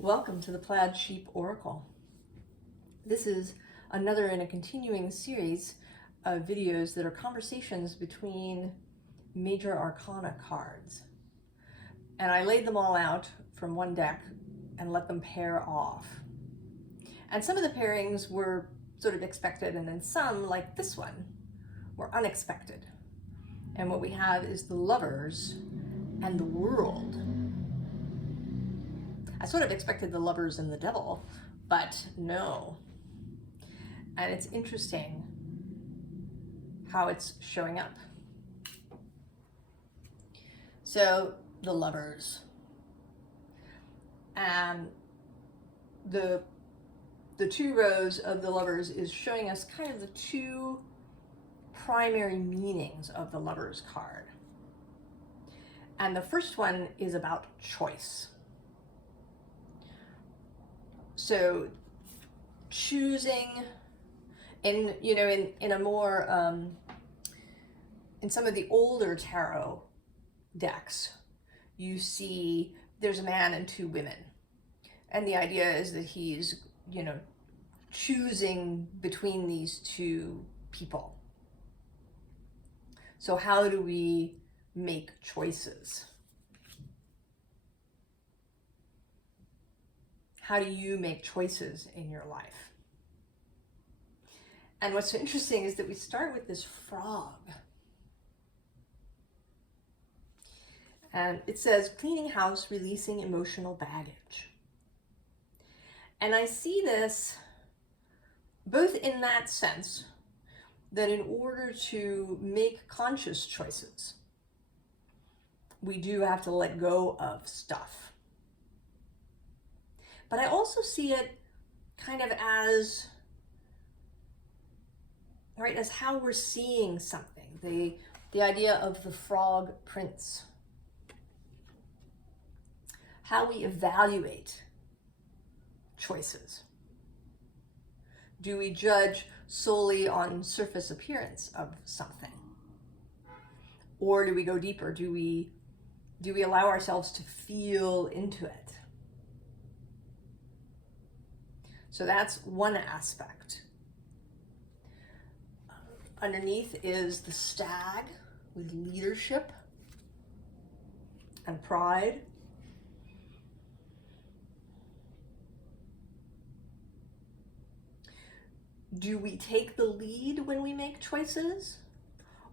Welcome to the Plaid Sheep Oracle. This is another in a continuing series of videos that are conversations between major arcana cards. And I laid them all out from one deck and let them pair off. And some of the pairings were sort of expected, and then some, like this one, were unexpected. And what we have is the Lovers and the World. I sort of expected the Lovers and the Devil, but no. And it's interesting how it's showing up. So the Lovers, and the two rows of the Lovers is showing us kind of the two primary meanings of the Lovers card. And the first one is about choice. So choosing, in a more in some of the older tarot decks, you see there's a man and two women, and the idea is that he's choosing between these two people. So how do we make choices? How do you make choices in your life? And what's so interesting is that we start with this frog. And it says, cleaning house, releasing emotional baggage. And I see this both in that sense, that in order to make conscious choices, we do have to let go of stuff. But I also see it kind of as, right, as how we're seeing something. The idea of the frog prince. How we evaluate choices. Do we judge solely on surface appearance of something? Or do we go deeper? Do we allow ourselves to feel into it? So that's one aspect. Underneath is the stag with leadership and pride. Do we take the lead when we make choices?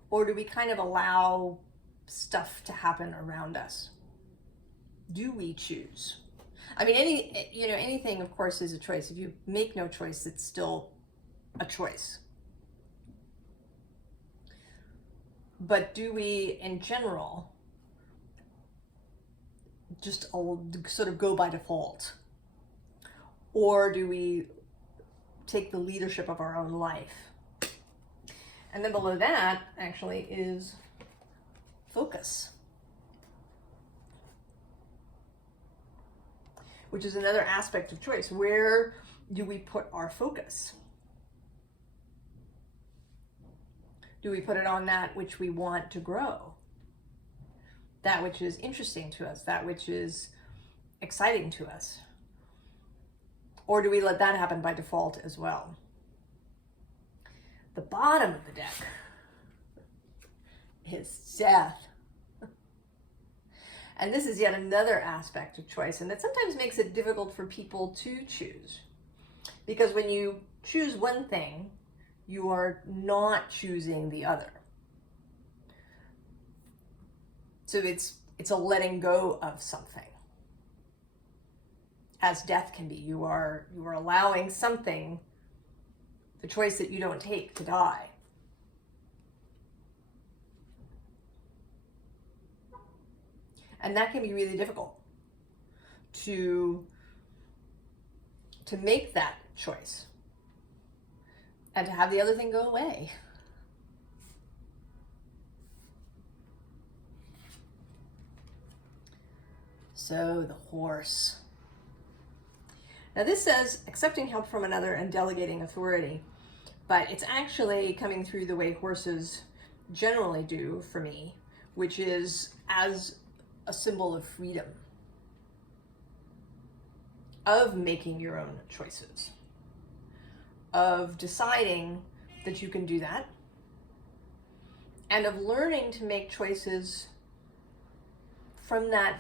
Or do we kind of allow stuff to happen around us? Do we choose? I mean, anything, of course, is a choice. If you make no choice, it's still a choice. But do we, in general, just sort of go by default? Or do we take the leadership of our own life? And then below that, actually, is focus, which is another aspect of choice. Where do we put our focus? Do we put it on that which we want to grow? That which is interesting to us, that which is exciting to us? Or do we let that happen by default as well? The bottom of the deck is death. And this is yet another aspect of choice, and that sometimes makes it difficult for people to choose. Because when you choose one thing, you are not choosing the other. So it's a letting go of something. As death can be, you are allowing something, the choice that you don't take, to die. And that can be really difficult to make that choice and to have the other thing go away. So the horse. Now this says accepting help from another and delegating authority, but it's actually coming through the way horses generally do for me, which is as a symbol of freedom. of making your own choices, of deciding that you can do that, and of learning to make choices from that,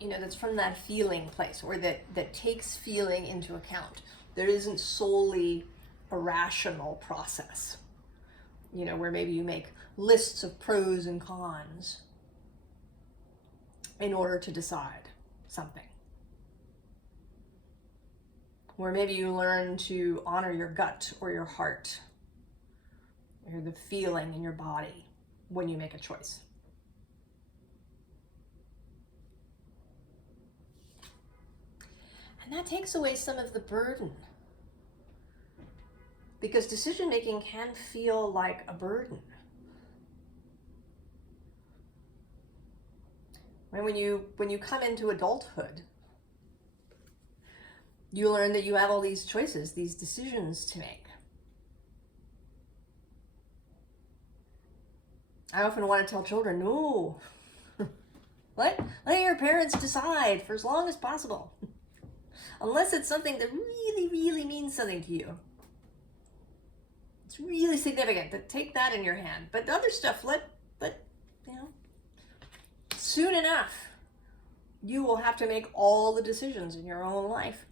that's from that feeling place, or that takes feeling into account. There isn't solely a rational process, where maybe you make lists of pros and cons in order to decide something. Where maybe you learn to honor your gut or your heart, or the feeling in your body when you make a choice. And that takes away some of the burden. Because decision making can feel like a burden. When you come into adulthood, you learn that you have all these choices, these decisions to make. I often want to tell children, no, let your parents decide for as long as possible. Unless it's something that really, really means something to you. It's really significant, to take that in your hand. But the other stuff, soon enough, you will have to make all the decisions in your own life.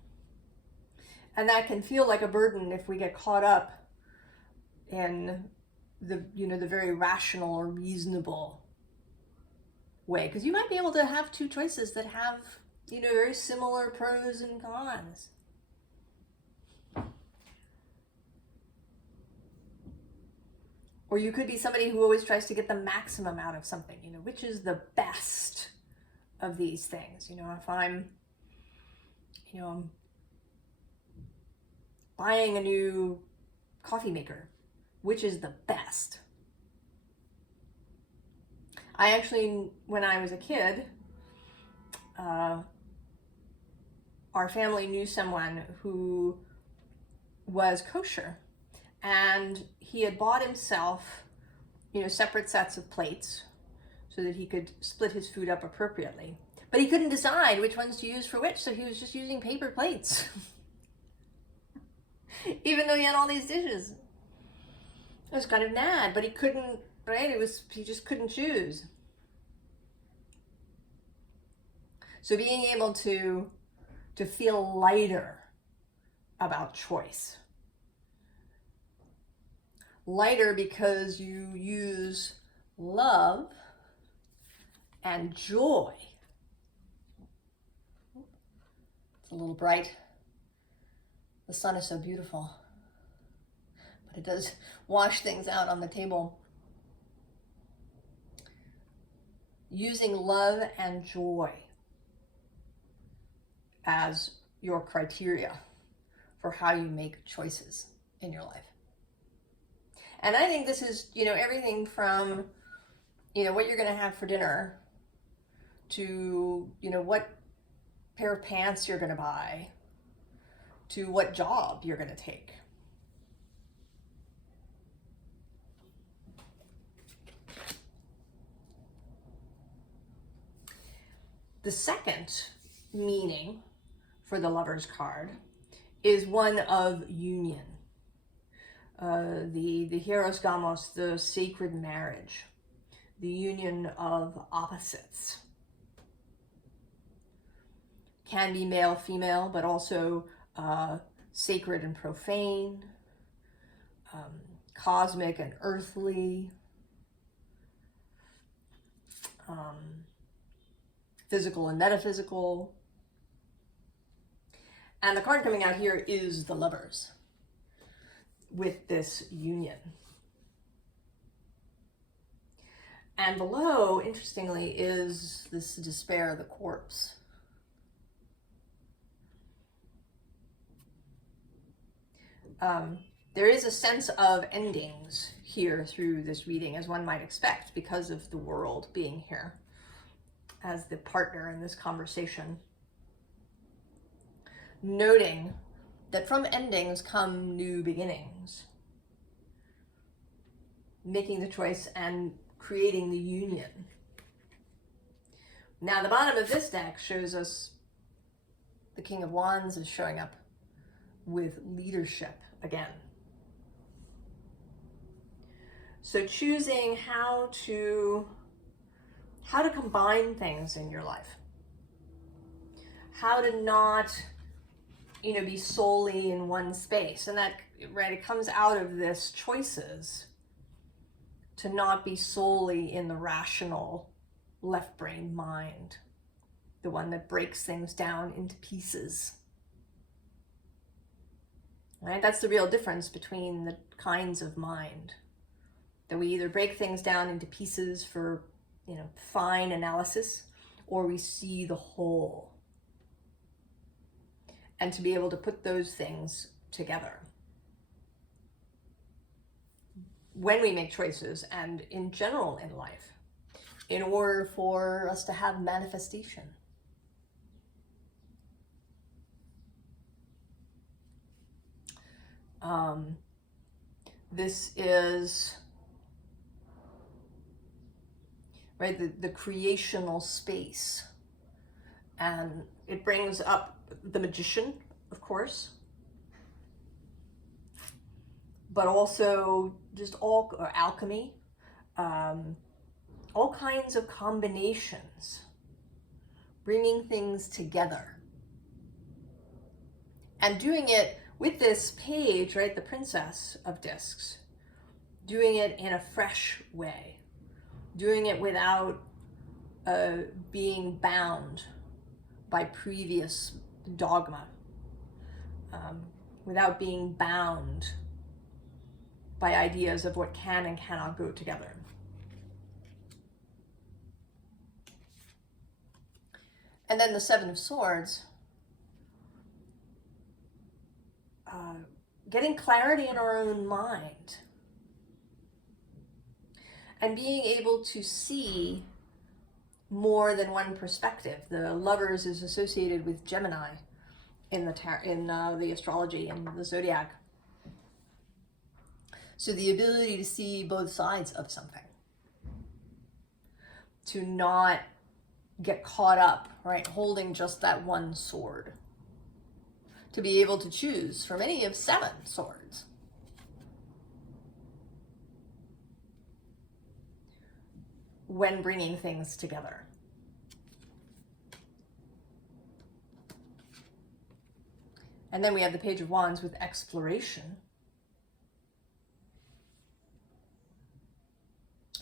And that can feel like a burden if we get caught up in the very rational or reasonable way. Because you might be able to have two choices that have, very similar pros and cons. Or you could be somebody who always tries to get the maximum out of something, which is the best of these things. If I'm, buying a new coffee maker, which is the best? I actually, when I was a kid, our family knew someone who was kosher, and he had bought himself, separate sets of plates so that he could split his food up appropriately. But he couldn't decide which ones to use for which, so he was just using paper plates. Even though he had all these dishes. It was kind of mad, but he couldn't, right? He just couldn't choose. So being able to feel lighter about choice. Lighter because you use love and joy. It's a little bright. The sun is so beautiful, but it does wash things out on the table. Using love and joy as your criteria for how you make choices in your life. And I think this is, everything from, what you're going to have for dinner to, what pair of pants you're going to buy, to what job you're going to take. The second meaning for the Lover's card is one of union. The Hieros Gamos, the sacred marriage, the union of opposites. Can be male, female, but also sacred and profane, cosmic and earthly, physical and metaphysical. And the card coming out here is the Lovers with this union. And below, interestingly, is this despair, the corpse. There is a sense of endings here through this reading, as one might expect, because of the world being here as the partner in this conversation. Noting that from endings come new beginnings. Making the choice and creating the union. Now, the bottom of this deck shows us The King of Wands is showing up with leadership again. So choosing how to combine things in your life. How to not, be solely in one space. And that, right, it comes out of this choices to not be solely in the rational left brain mind, the one that breaks things down into pieces. Right? That's the real difference between the kinds of mind. That we either break things down into pieces for, fine analysis, or we see the whole. And to be able to put those things together. When we make choices, and in general in life, in order for us to have manifestation. This is, right, the creational space. And it brings up the magician, of course, but also just alchemy, all kinds of combinations, bringing things together. And doing it with this page, right, the Princess of Discs, doing it in a fresh way, doing it without being bound by previous dogma, without being bound by ideas of what can and cannot go together. And then the Seven of Swords, getting clarity in our own mind and being able to see more than one perspective. The Lovers is associated with Gemini in the astrology and the zodiac. So the ability to see both sides of something, to not get caught up, right, holding just that one sword, to be able to choose from any of 7 swords. When bringing things together. And then we have the Page of Wands with exploration.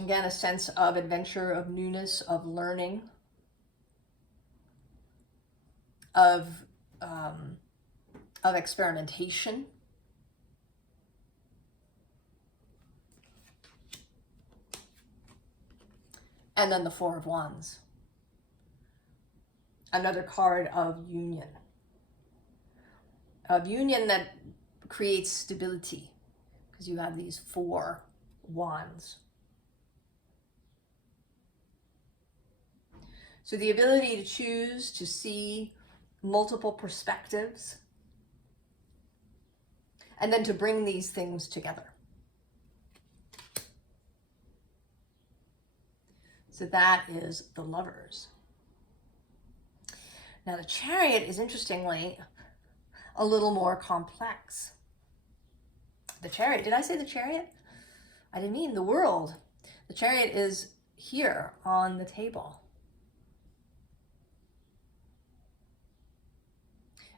Again, a sense of adventure, of newness, of learning, of experimentation. And then the Four of Wands. Another card of union. Of union that creates stability, because you have these 4 wands. So the ability to choose to see multiple perspectives, and then to bring these things together. So that is the Lovers. Now the Chariot is, interestingly, a little more complex. The Chariot, did I say the Chariot? I didn't mean the World. The Chariot is here on the table.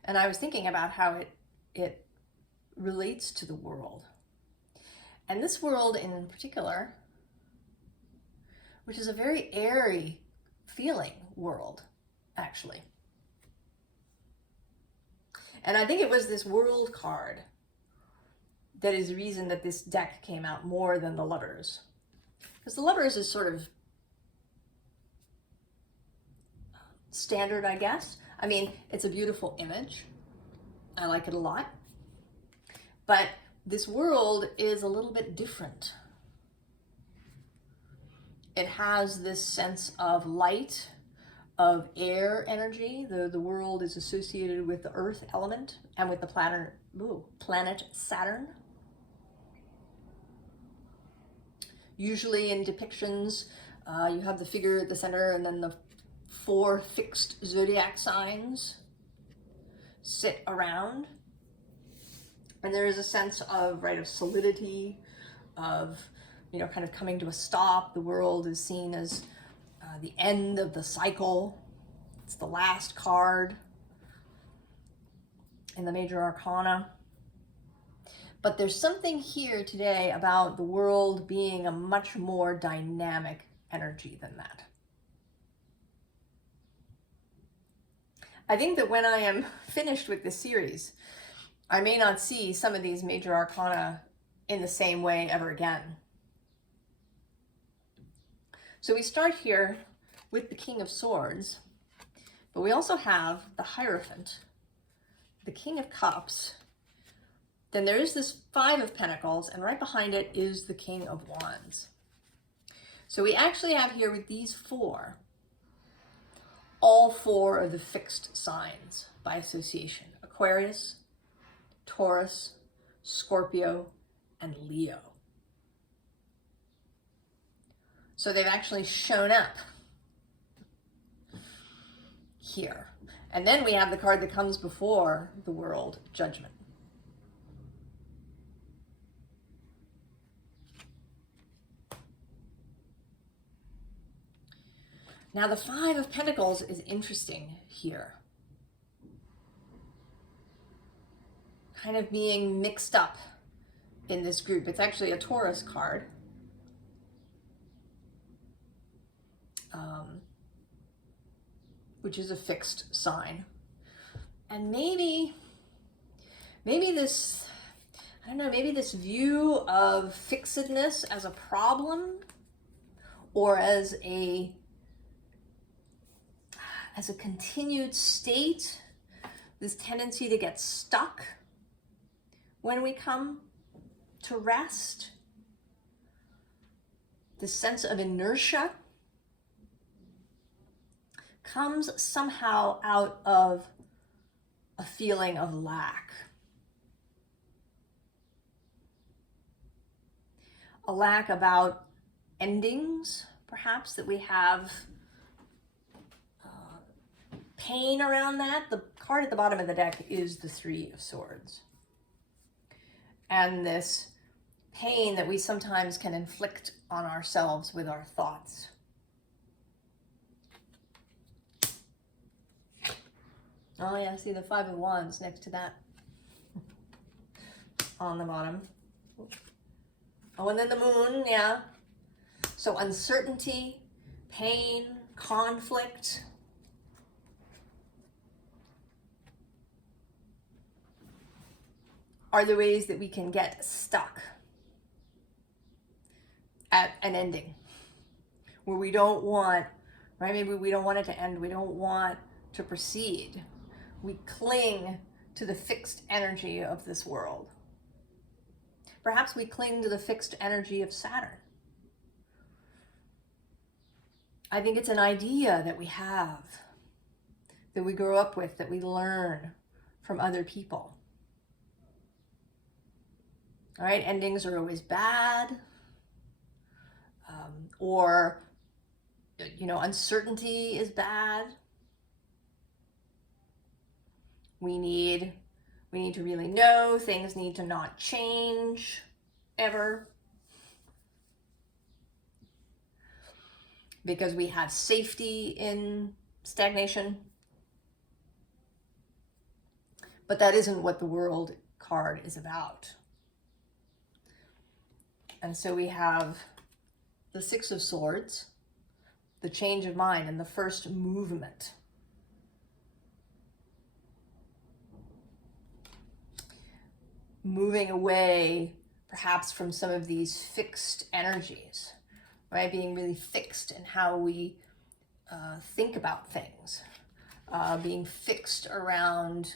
And I was thinking about how it relates to the world. And this world in particular, which is a very airy feeling world, actually. And I think it was this World card that is the reason that this deck came out more than the Lovers. Because the Lovers is sort of standard, I guess. I mean, it's a beautiful image. I like it a lot. But this World is a little bit different. It has this sense of light, of air energy. The World is associated with the earth element and with the planet Saturn. Usually in depictions, you have the figure at the center and then the 4 fixed zodiac signs. sit around. And there is a sense of, right, of solidity, of, you know, kind of coming to a stop. The world is seen as the end of the cycle. It's the last card in the major arcana. But there's something here today about the world being a much more dynamic energy than that. I think that when I am finished with this series, I may not see some of these major arcana in the same way ever again. So we start here with the King of Swords, but we also have the Hierophant, the King of Cups. Then there is this Five of Pentacles, and right behind it is the King of Wands. So we actually have here with these four, all four of the fixed signs by association: Aquarius, Taurus, Scorpio, and Leo. So they've actually shown up here. And then we have the card that comes before the World, Judgment. Now the Five of Pentacles is interesting here. Kind of being mixed up in this group. It's actually a Taurus card. Which is a fixed sign. And maybe this, I don't know, maybe this view of fixedness as a problem, or as a continued state, this tendency to get stuck when we come to rest, this sense of inertia, comes somehow out of a feeling of lack. A lack about endings, perhaps, that we have pain around that. The card at the bottom of the deck is the Three of Swords. And this pain that we sometimes can inflict on ourselves with our thoughts. Oh yeah, see the Five of Wands next to that on the bottom. Oh, and then the Moon, yeah. So uncertainty, pain, conflict. Are the ways that we can get stuck at an ending where we don't want, right? Maybe we don't want it to end. We don't want to proceed. We cling to the fixed energy of this world. Perhaps we cling to the fixed energy of Saturn. I think it's an idea that we have, that we grow up with, that we learn from other people. All right, endings are always bad, or, you know, uncertainty is bad. We need to really know. Things need to not change ever, because we have safety in stagnation. But that isn't what the World card is about. And so we have the Six of Swords, the change of mind, and the first movement. Moving away, perhaps, from some of these fixed energies, right? Being really fixed in how we think about things. Being fixed around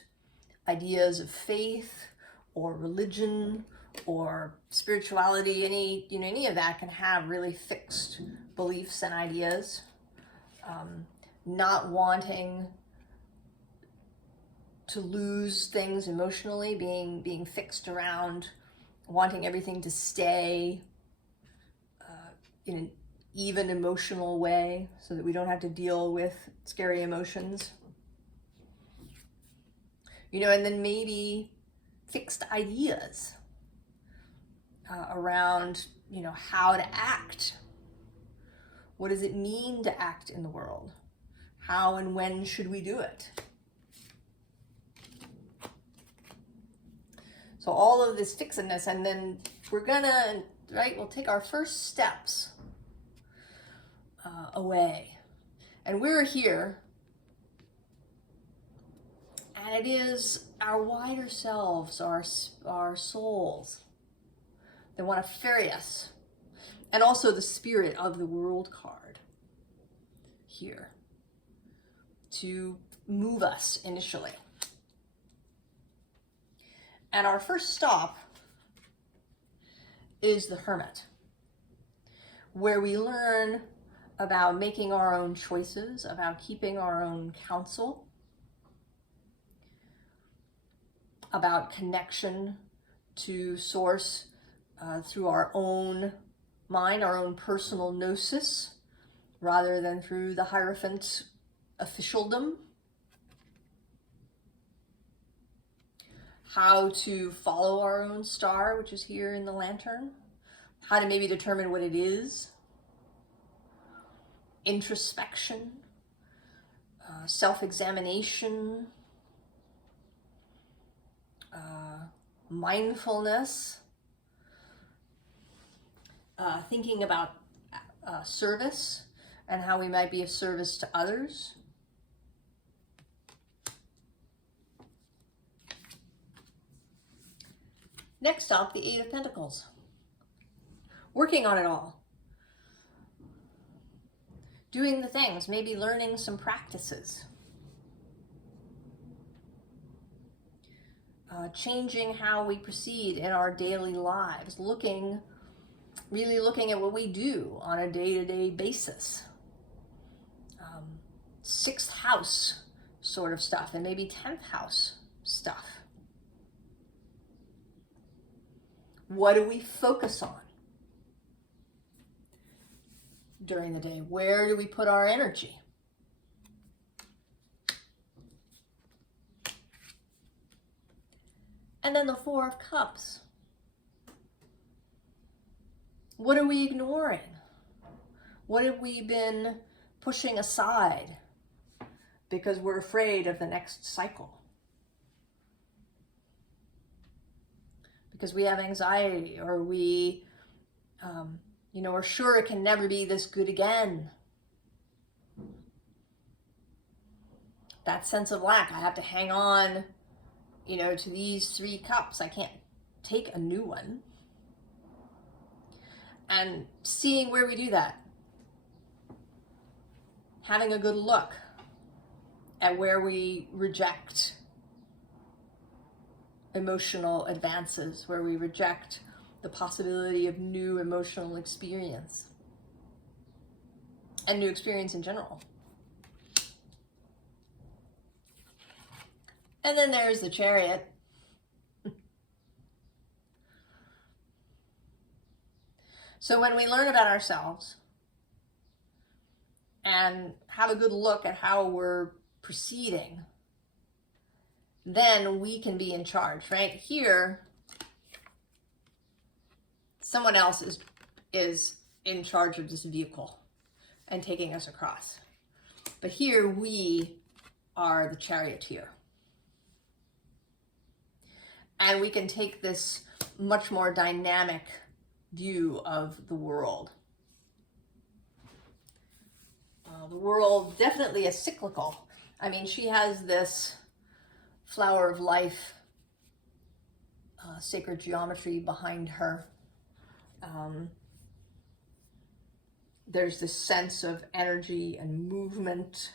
ideas of faith or religion or spirituality. Any of that can have really fixed beliefs and ideas. Not wanting to lose things emotionally, being fixed around wanting everything to stay in an even emotional way so that we don't have to deal with scary emotions. you know, and then maybe fixed ideas around, you know, how to act. What does it mean to act in the world? How and when should we do it? So all of this fixedness, and then we're gonna, right, we'll take our first steps away. And we're here, and it is our wider selves, our souls, that want to ferry us, and also the spirit of the world card here to move us initially. And our first stop is the Hermit, where we learn about making our own choices, about keeping our own counsel, about connection to source through our own mind, our own personal gnosis, rather than through the Hierophant officialdom. How to follow our own star, which is here in the lantern. How to maybe determine what it is. Introspection, self-examination, mindfulness, thinking about service and how we might be of service to others. Next up, the Eight of Pentacles. Working on it all. Doing the things, maybe learning some practices. Changing how we proceed in our daily lives. Really looking at what we do on a day-to-day basis. Sixth house sort of stuff, and maybe 10th house stuff. What do we focus on during the day? Where do we put our energy? And then the Four of Cups. What are we ignoring? What have we been pushing aside because we're afraid of the next cycle? Because we have anxiety, or we, are sure it can never be this good again. That sense of lack. I have to hang on, to these 3 cups. I can't take a new one. And seeing where we do that. Having a good look at where we reject emotional advances, where we reject the possibility of new emotional experience and new experience in general. And then there's the Chariot. So when we learn about ourselves and have a good look at how we're proceeding, then we can be in charge, right? Here, someone else is in charge of this vehicle and taking us across. But here, we are the charioteer. And we can take this much more dynamic view of the world. The world definitely is cyclical. I mean, she has this flower of life, sacred geometry behind her. There's this sense of energy and movement,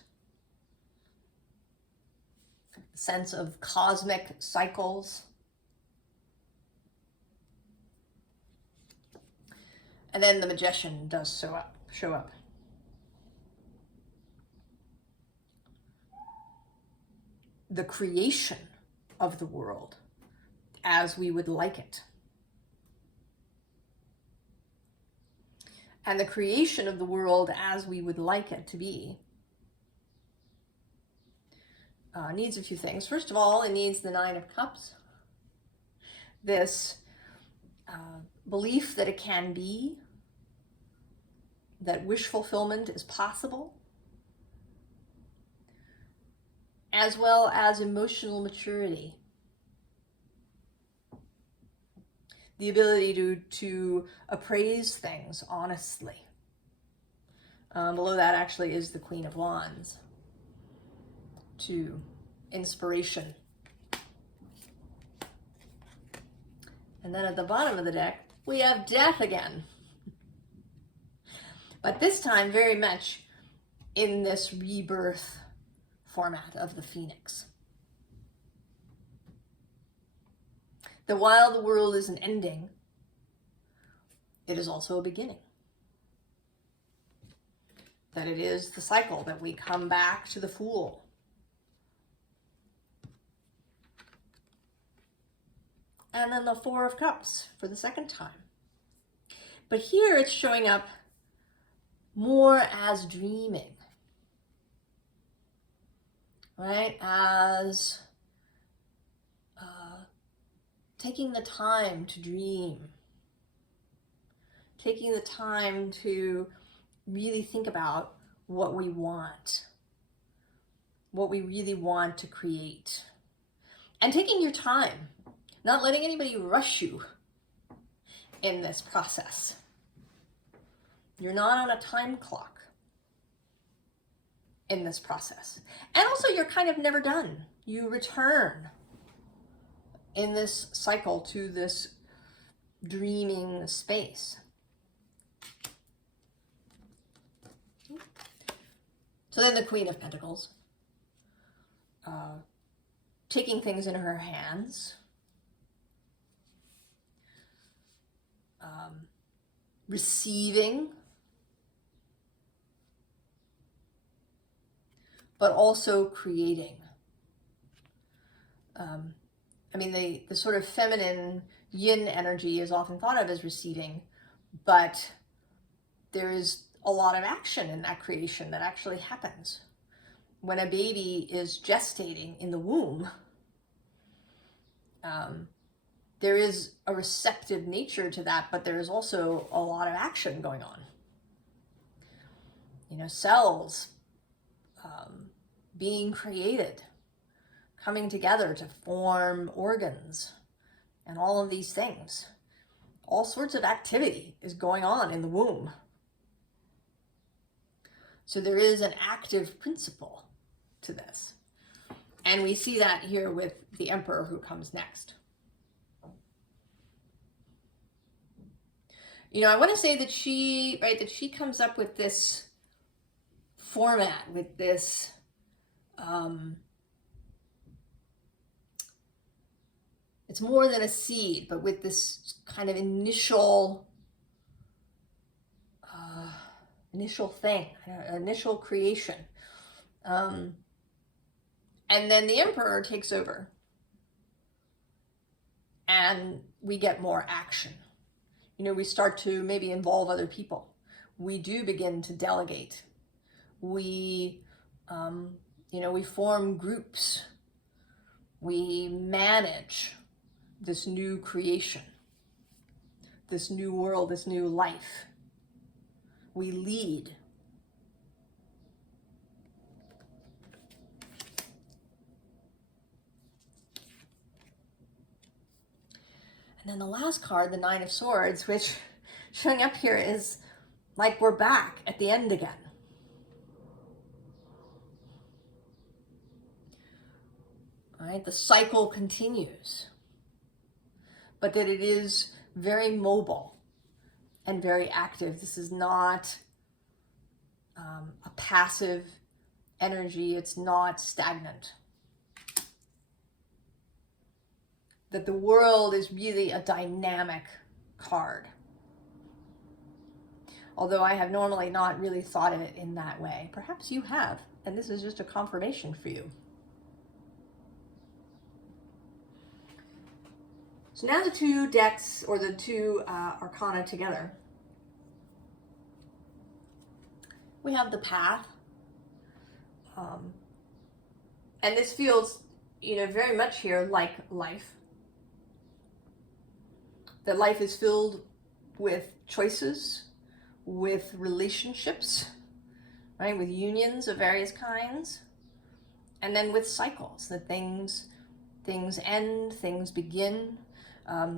sense of cosmic cycles. And then the Magician does show up. The creation of the world as we would like it. And the creation of the world as we would like it to be needs a few things. First of all, it needs the Nine of Cups. This belief that it can be, that wish fulfillment is possible, as well as emotional maturity. The ability to appraise things honestly. Below that actually is the Queen of Wands. To inspiration. And then at the bottom of the deck, we have Death again. But this time very much in this rebirth format of the Phoenix. That while the world is an ending, it is also a beginning. That it is the cycle, that we come back to the Fool. And then the Four of Cups for the second time. But here it's showing up more as dreaming, right? As taking the time to dream, taking the time to really think about what we want, what we really want to create, and taking your time, not letting anybody rush you in this process. You're not on a time clock in this process. And also you're kind of never done. You return in this cycle to this dreaming space. So then the Queen of Pentacles, taking things in her hands, receiving, but also creating. I mean, the sort of feminine yin energy is often thought of as receiving, but there is a lot of action in that creation that actually happens. When a baby is gestating in the womb, there is a receptive nature to that, but there is also a lot of action going on. You know, cells being created, coming together to form organs, and all of these things. All sorts of activity is going on in the womb. So there is an active principle to this. And we see that here with the Emperor who comes next. You know, I want to say that she comes up with this format, with this it's more than a seed, but with this kind of initial thing, initial creation. And then the Emperor takes over and we get more action. You know, we start to maybe involve other people. We do begin to delegate. We, we form groups. We manage this new creation, this new world, this new life. We lead. And then the last card, the Nine of Swords, which showing up here is like we're back at the end again. All right, the cycle continues, but that it is very mobile and very active. This is not a passive energy. It's not stagnant. That the world is really a dynamic card. Although I have normally not really thought of it in that way. Perhaps you have, and this is just a confirmation for you. So now the two decks, or the two arcana together. We have the Path, And this feels, very much here like life. That life is filled with choices, with relationships, right? With unions of various kinds. And then with cycles, that things end, things begin.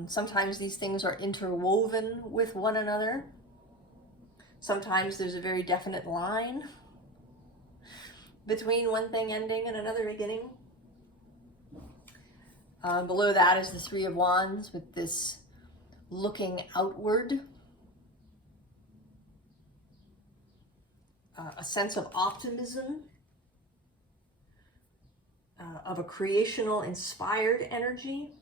Sometimes these things are interwoven with one another. Sometimes there's a very definite line between one thing ending and another beginning. Below that is the Three of Wands with this looking outward, a sense of optimism, of a creational, inspired energy.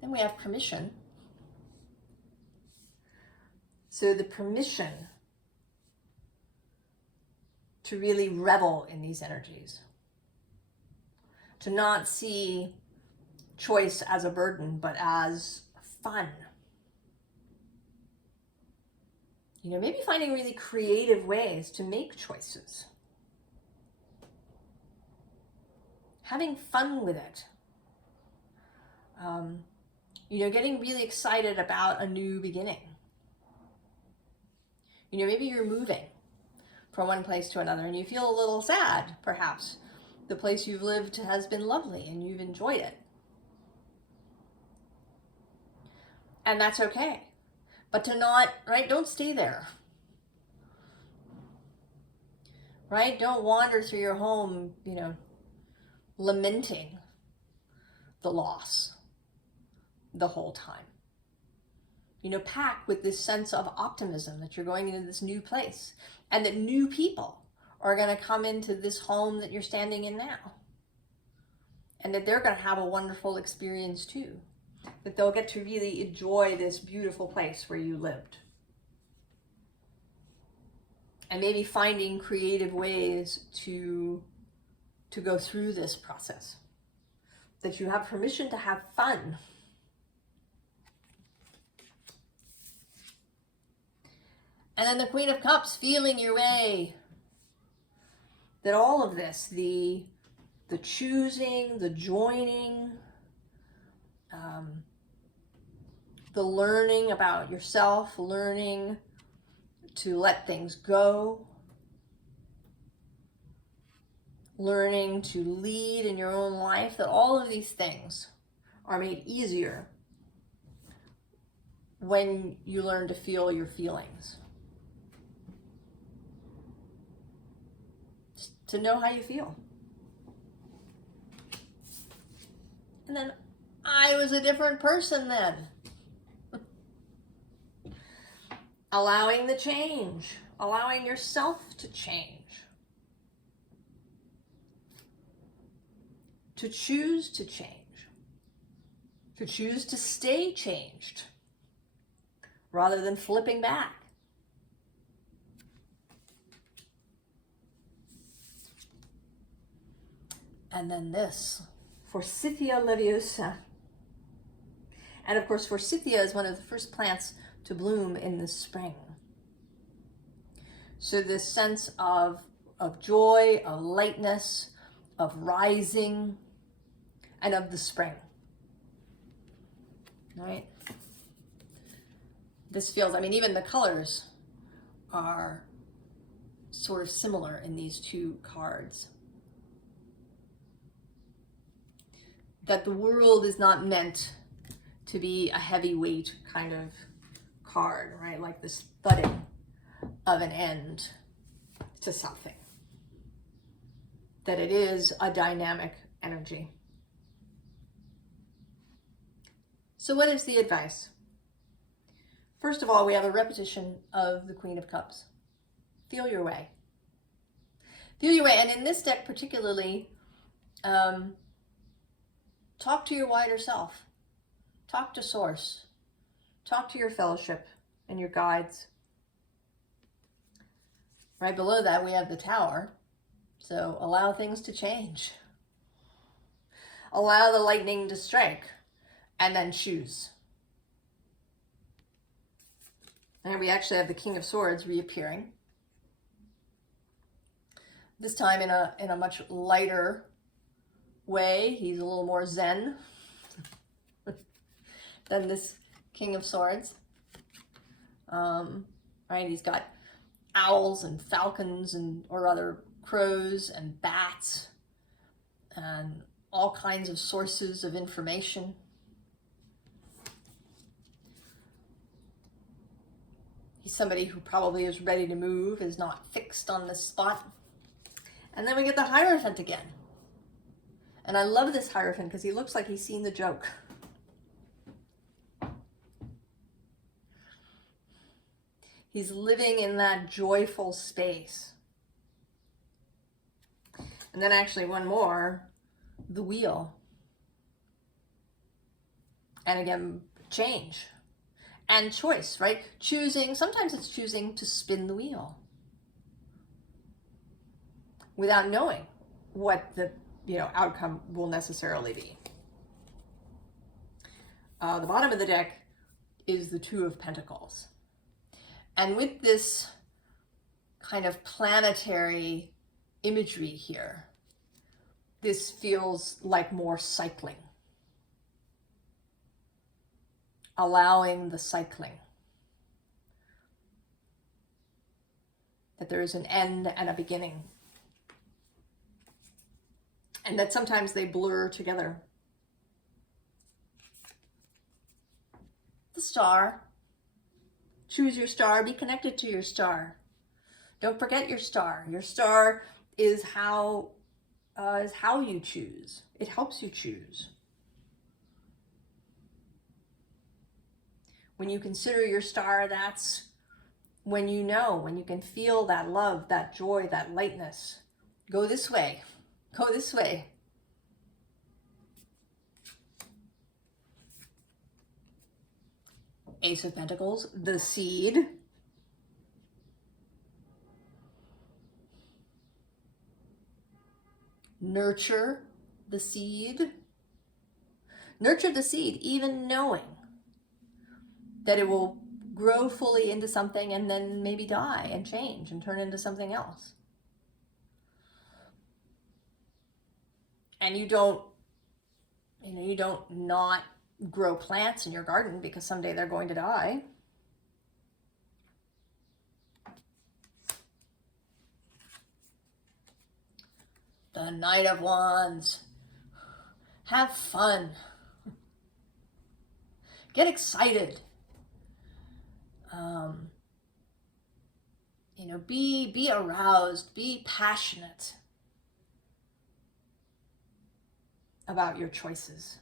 Then we have permission. So the permission to really revel in these energies, to not see choice as a burden, but as fun. Maybe finding really creative ways to make choices. Having fun with it. Getting really excited about a new beginning. Maybe you're moving from one place to another and you feel a little sad, perhaps. The place you've lived has been lovely and you've enjoyed it. And that's okay. But to not, right, don't stay there. Right? Don't wander through your home, lamenting the loss the whole time. Pack with this sense of optimism that you're going into this new place and that new people are going to come into this home that you're standing in now. And that they're going to have a wonderful experience too. That they'll get to really enjoy this beautiful place where you lived. And maybe finding creative ways to go through this process. That you have permission to have fun. And then the Queen of Cups, feeling your way. That all of this, the choosing, the joining, the learning about yourself, learning to let things go, learning to lead in your own life, that all of these things are made easier when you learn to feel your feelings. Just to know how you feel. And then I was a different person then. Allowing the change, allowing yourself to change. To choose to change. To choose to stay changed rather than flipping back. And then this, Forsythia leviosa. And of course, Forsythia is one of the first plants to bloom in the spring. So this sense of joy, of lightness, of rising, and of the spring. Right? This feels, even the colors are sort of similar in these two cards. That the world is not meant to be a heavyweight kind of card, right? Like this thudding of an end to something. That it is a dynamic energy. So what is the advice? First of all, we have a repetition of the Queen of Cups. Feel your way. Feel your way. And in this deck particularly, talk to your wider self. Talk to Source. Talk to your fellowship and your guides. Right below that, we have the Tower. So allow things to change. Allow the lightning to strike and then choose. And we actually have the King of Swords reappearing. This time in a much lighter way. He's a little more zen than this King of Swords. Right, he's got owls and falcons, and or rather crows and bats and all kinds of sources of information. He's somebody who probably is ready to move, is not fixed on this spot. And then we get the Hierophant again. And I love this Hierophant because he looks like he's seen the joke. He's living in that joyful space. And then actually one more, the Wheel. And again, change and choice, right? Choosing, sometimes it's choosing to spin the wheel without knowing what the outcome will necessarily be. The bottom of the deck is the Two of Pentacles. And with this kind of planetary imagery here, this feels like more cycling. Allowing the cycling. That there is an end and a beginning. And that sometimes they blur together. The Star. Choose your star. Be connected to your star. Don't forget your star. Your star is how you choose. It helps you choose. When you consider your star, that's when you know, when you can feel that love, that joy, that lightness. Go this way. Go this way. Ace of Pentacles, the Seed. Nurture the seed. Nurture the seed, even knowing that it will grow fully into something and then maybe die and change and turn into something else. And you don't not grow plants in your garden because someday they're going to die. The Knight of Wands. Have fun. Get excited. Be aroused, be passionate about your choices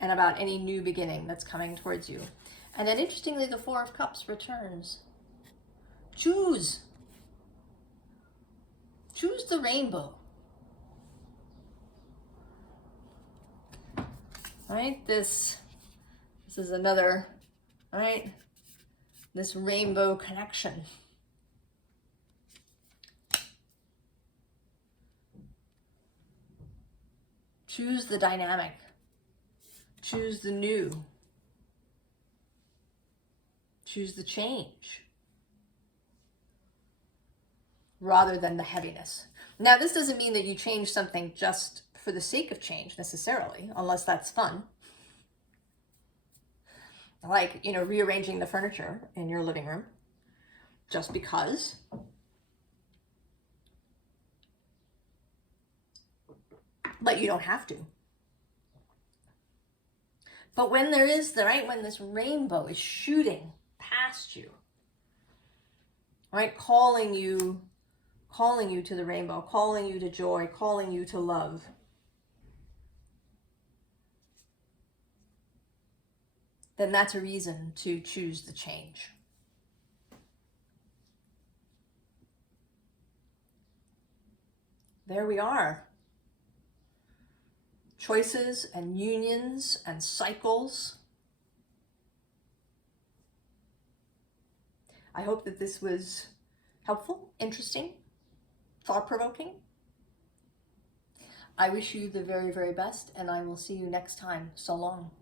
and about any new beginning that's coming towards you. And then interestingly, the Four of Cups returns. Choose. Choose the rainbow. Right? This is another, right? This rainbow connection. Choose the dynamic. Choose the new. Choose the change. Rather than the heaviness. Now, this doesn't mean that you change something just for the sake of change necessarily, unless that's fun. Like, rearranging the furniture in your living room just because. But you don't have to. But when there is when this rainbow is shooting past you, right, calling you to the rainbow, calling you to joy, calling you to love. Then that's a reason to choose the change. There we are. Choices and unions and cycles. I hope that this was helpful, interesting, thought-provoking. I wish you the very, very best, and I will see you next time. So long.